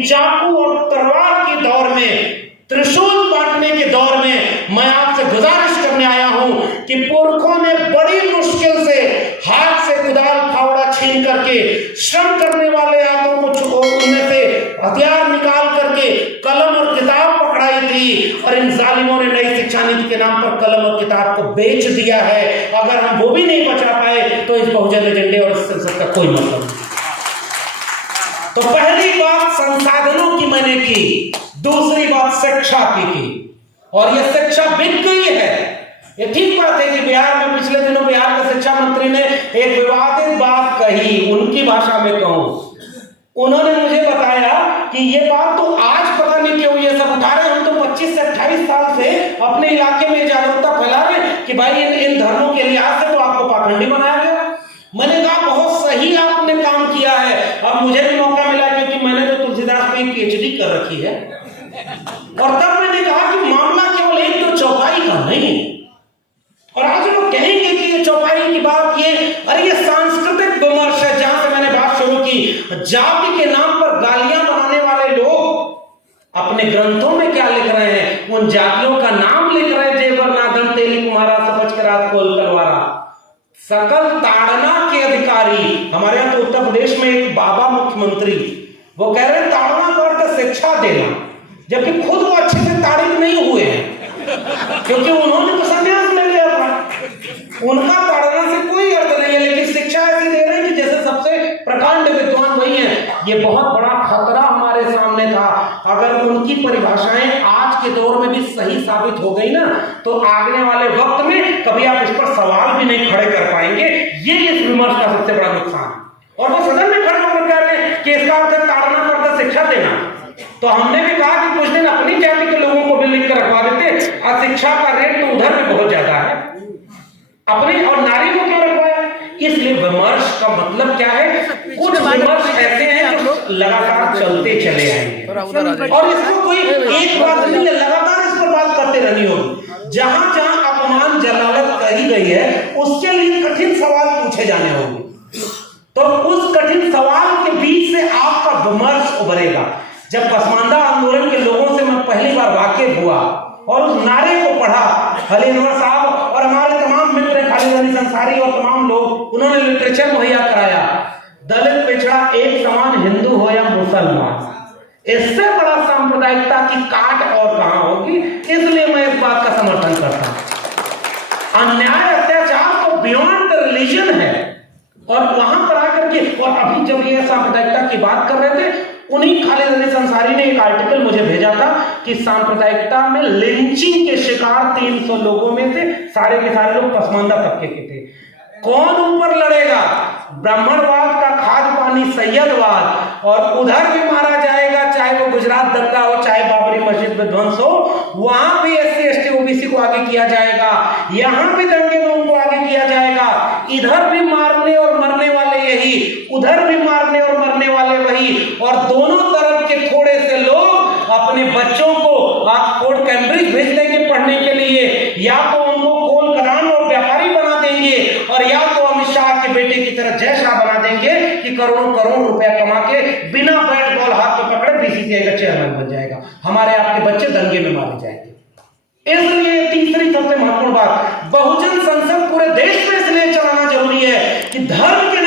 कि चाकू और तलवार के दौर में, त्रिशूल बांटने के दौर में मैं आपसे गुजारिश करने आया हूं कि पुरखों ने बड़ी मुश्किल से हाथ से कुदाल फावड़ा छीन करके, श्रम करने वाले हाथों को उनमें से हथियार निकाल करके कलम और किताब पकड़ाई थी, और इन जालिमों ने नई शिक्षा नीति के नाम पर कलम और किताब को बेच दिया है। अगर हम वो भी नहीं बचा पाए तो इस बहुजन एजेंडे और इस संसद का कोई मतलब नहीं। तो पहली बात संसाधनों की मैंने की, दूसरी बात शिक्षा की, और यह शिक्षा बिक गई है। ये ठीक बात है कि बिहार में पिछले दिनों बिहार के शिक्षा मंत्री ने एक विवादित बात कही, उनकी भाषा में कहूं, उन्होंने मुझे बताया कि ये बात तो आज पता नहीं क्यों ये सब उठा रहे हैं, हम तो 25 से 28 साल से अपने इलाके में जागरूकता फैला रहे हैं कि भाई इन धर्मों के लिहाज से तो आपको पाखंडी बनाया गया। मैंने कहा बहुत सही आपने काम किया है। अब मुझे भी मौका मिला क्योंकि मैंने तो तुलसीदास में PhD कर रखी है, और तब मैंने कहा कि मामला केवल एक तो चौपाई का नहीं। और आज लोग कहेंगे कि ये चौपाई की बात ये सांस्कृतिक विमर्श है। जहां से मैंने बात शुरू की, जाति के नाम पर गालियां बनाने वाले लोग अपने ग्रंथों में क्या लिख रहे हैं, उन जातियों का नाम लिख रहे हैं, जेबर नादन तेली कुमारा सपच के रात कोल कलवारा, सकल ताड़ना के अधिकारी। हमारे यहाँ तो उत्तर प्रदेश में एक बाबा मुख्यमंत्री, वो कह रहे हैं ताड़ना का अर्थ शिक्षा देना, जबकि खुद वो अच्छे से ताड़ित नहीं हुए हैं क्योंकि उन्होंने तो संन्यास ले लिया था। उनका ताड़ना से कोई अर्थ नहीं है, लेकिन शिक्षा ऐसी दे रहे हैं कि जैसे सबसे प्रकांड विद्वान वही है। ये बहुत बड़ा खतरा हमारे सामने था। अगर उनकी परिभाषाएं आज के दौर में भी सही साबित हो गई ना, तो आगने वाले वक्त में कभी आप इस पर सवाल भी नहीं खड़े कर पाएंगे। ये इस विमर्श का सबसे बड़ा नुकसान है। और वो सदन में खड़े होकर कह रहे हैं कि इसका अर्थ ताड़ना करता शिक्षा देना। तो हमने भी कहा कि कुछ दिन अपनी जाति के लोगों को भी लिख कर रखवा देते, शिक्षा का रेट तो उधर भी बहुत ज्यादा है, अपने और नारी को क्यों रखवाया। इसलिए विमर्श का मतलब क्या है, कुछ विमर्श ऐसे हैं जो लगातार चलते चले आएंगे, और इसको कोई एक बात नहीं है, लगातार इस पर बात करते रहनी होगी। जहां जहां अपमान जलालत कही गई है उसके लिए कठिन सवाल पूछे जाने होंगे, तो उस कठिन सवाल के बीच से आपका विमर्श उभरेगा। जब पसमानदा आंदोलन के लोगों से मैं पहली बार वाकिफ हुआ और उस नारे को पढ़ा, अली अनवर साहब और हमारे तमाम मित्र खालिद अली अंसारी और तमाम लोग, उन्होंने लिटरेचर मुहैया कराया, दलित पिछड़ा एक समान हिंदू हो या मुसलमान, इससे बड़ा सांप्रदायिकता की काट और कहां होगी। इसलिए मैं इस बात का समर्थन करता हूं। अन्याय अत्याचार तो बियॉन्ड द रिलीजन है, और वहां पर आकर के, और अभी जब ये सांप्रदायिकता की बात कर रहे थे, उन्हीं खालिद अली अंसारी ने एक आर्टिकल मुझे भेजा था कि सांप्रदायिकता में लिंचिंग के शिकार 300 लोगों में से सारे के सारे लोग पसमानदा तबके के थे। कौन ऊपर लड़ेगा, ब्राह्मणवाद का खाद पानी सैयदवाद, और उधर भी मारा जाएगा, चाहे वो गुजरात दंगा हो, चाहे बाबरी मस्जिद विध्वंस हो, वहां भी SC ST OBC को आगे किया जाएगा, यहां भी दंगे में उनको आगे किया जाएगा। इधर भी मारने और मरने वाले यही, उधर भी मारने और मरने वाले वही, और दोनों तरफ के थोड़े से लोग अपने बच्चों को ऑक्सफोर्ड कैम्ब्रिज भेज देंगे पढ़ने के लिए, या तो उनको कोल कदान और व्यापारी बना देंगे, और या तो अमित शाह के बेटे की तरह जय शाह बना देंगे कि करोड़ों करोड़ रुपया कमा के बिना बैट बॉल हाथ में पकड़े BCCI का चेयरमैन बन जाएगा। हमारे आपके बच्चे दंगे में मारे जाएंगे। इसलिए तीसरी सबसे महत्वपूर्ण बात, बहुजन संसद पूरे देश में इसलिए चलाना जरूरी है कि धर्म के